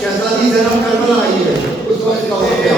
शहजादी Zainab Karbala आई है, उस वक्त का वाक़या।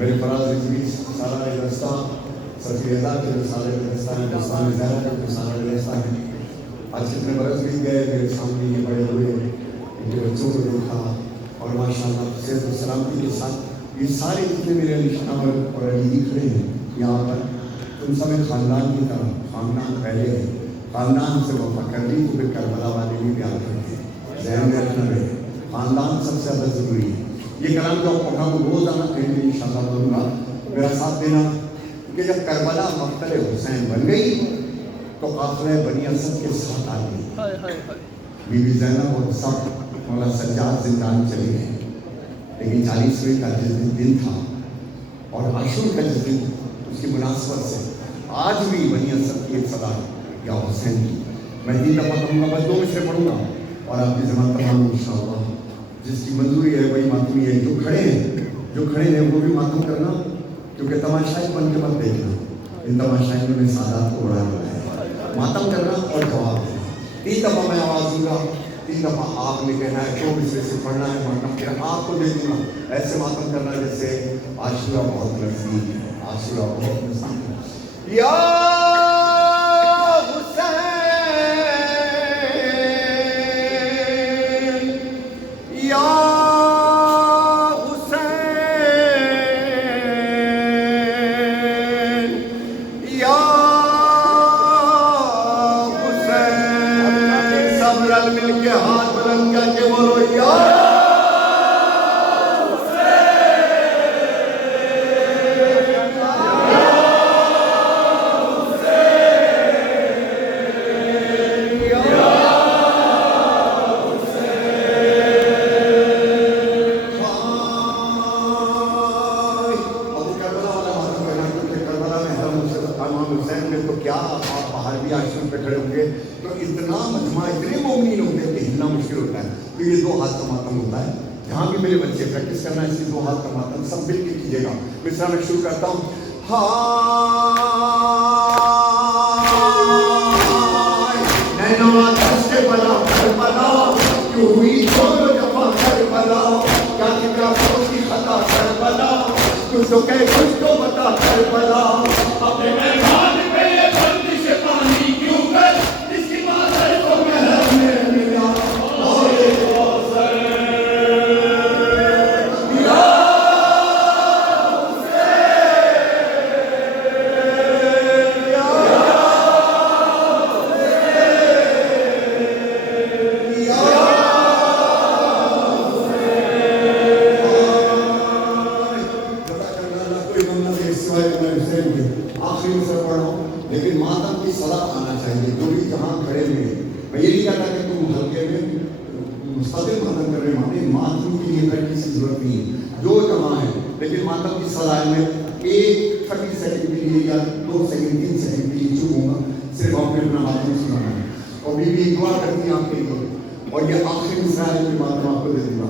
मेरे फराज सारा रस्ता सफीदा के सारे रस्ता हिंदुस्तान ज़ाहिर के सारा रस्ता है। आज कितने बरस बीत गए मेरे सामने ये बड़े हुए इनके बच्चों को देखा और माशाल्लाह सेहत और सलामती के साथ ये सारे जितने मेरे निशान और अली खड़े हैं यहाँ पर, तुम सब ख़ानदान की तरह ख़ानदान पहले है, ख़ानदान से वफा कर ली तो फिर करबला वाले भी प्यार करते हैं। ज़हन में रखना रहे, ख़ानदान सबसे ज़्यादा ज़रूरी है। ये कलाम जो पढ़ा वो रोज़ाना कहीं भी इंशाअल्लाह बोलूँगा, मेरा साथ देना। कि जब करबला मक़तल हुसैन बन गई तो काफ़िला बनी असद के साथ आ गई। बीबी ज़ैनब और सब मौला सज्जाद ज़िंदान चले गए, लेकिन 40वें का जिस दिन था और आशूर का जिस दिन उसकी मुनासबत से आज भी बनी असद की एक सदा या हुसैन की मैं 3 दफ़ा कहूँगा, बस 2 मिसरे पढ़ूँगा और आपकी ज़मानत तमाम इंशाअल्लाह। जिसकी मंजूरी है वही मातमी है। जो खड़े हैं वो भी मातम करना, क्योंकि तमाशाई बन के मत देखना। इन तमाशाइयों ने सादात को उड़ाया है, मातम करना और जवाब देना। 3 दफ़ा मैं आवाज़ दूँगा, 3 दफ़ा आपने कहना है, 2 मिसरे से पढ़ना है, वरना फिर आपको दे दूँगा। ऐसे मातम करना जैसे आशूरा बहुत नज़दीक है, आशूरा बहुत नज़दीक है। या मिलके हाथ बुलंद करके बोलो या इमाम हुसैन में तो क्या आप बाहर भी आश्रम पे खड़े होंगे तो इतना मजमा, इतने मोमिन होते हैं कि हिलना मुश्किल होता है। तो ये 2 हाथ का मातम होता है। जहाँ भी मेरे बच्चे प्रैक्टिस करना है इसकी 2 हाथ का मातम सब मिल के कीजिएगा। मिसरा मैं शुरू करता हूँ। कुछ तो कह कुछ तो बता करबला, अपने मेहमान पे ये बंदिश पानी क्यों कर, इसकी मादर को महर में मिला और कौसर। या हुसैन, या आखिरी में पढ़ रहा हूँ, लेकिन मातम की सलाह आना चाहिए। जो भी जहाँ खड़े हुए, मैं ये नहीं कहता कि तुम हल्के में मुस्तकिल मातम कर रहे, माने मातम की ये प्रैक्टिस की जरूरत नहीं है। जो जहाँ है, लेकिन मातम की सलाह में 30 सेकंड के लिए या 2 सेकंड 3 सेकंड के लिए चुपूंगा, सिर्फ आपने अपना मातम सुनाना है। और बीवी दुआ करती है आपके लिए, और ये आखिरी मिसरा है जो मातम आपको दे दूंगा।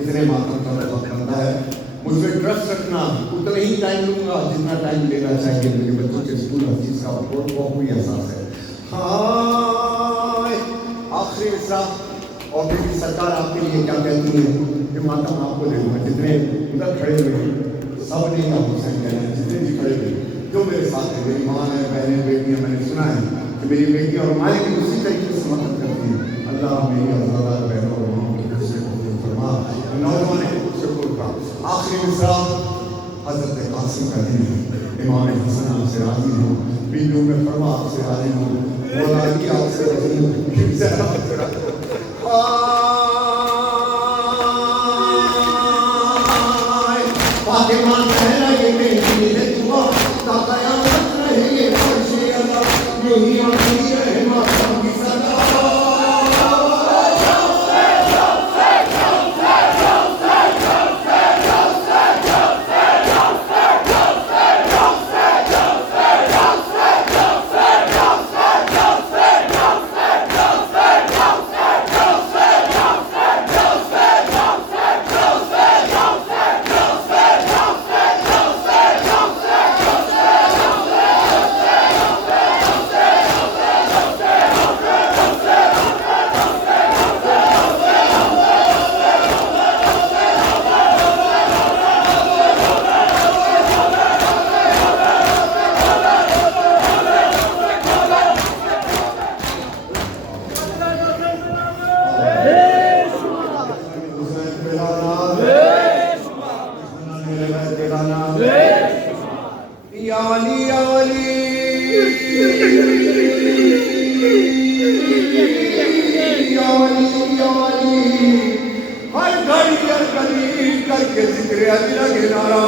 इतने मातम का वक्त बनता है। मुझे ट्रस्ट रखना, उतना ही टाइम लूंगा जितना टाइम लेना चाहिए। मेरे बच्चों के स्कूल हर चीज़ का बहुत ही एहसास है। हाँ, आखिरी मिसरा और फिर सरकार आपके लिए क्या कहती है, ये मातम आपको दे दूंगा। जितने उधर खड़े हुए सब ने आप हुसैन कहना है, जितने भी खड़े हुए जो मेरे साथ है, मेरी माँ है, बहनें, बेटियाँ, मैंने सुना है कि मेरी बेटियाँ और माएँ भी उसी तरीके से मदद करती हैं। अल्लाह मेरी आज़ादार बहनों और माँ की खुशी को फरमा। नौजवान शुक्र का आखिरी मिसरा हज़रत कासिम का दिन है। इमाम हसन आपसे राज़ी हो, बीवियों में फरमा आपसे राज़ी हो, मौलानी आपसे राज़ी हो, हिफ्ज़ आपसे राज़ी हो। फातिमा ज़हरा ये बेटी है दुआ, ता क़यामत रहे ये फर्श अल्लाह, यूं ही आती रहे मातम की सदा। हर घड़ी करके जिक्र अजरा गिनारा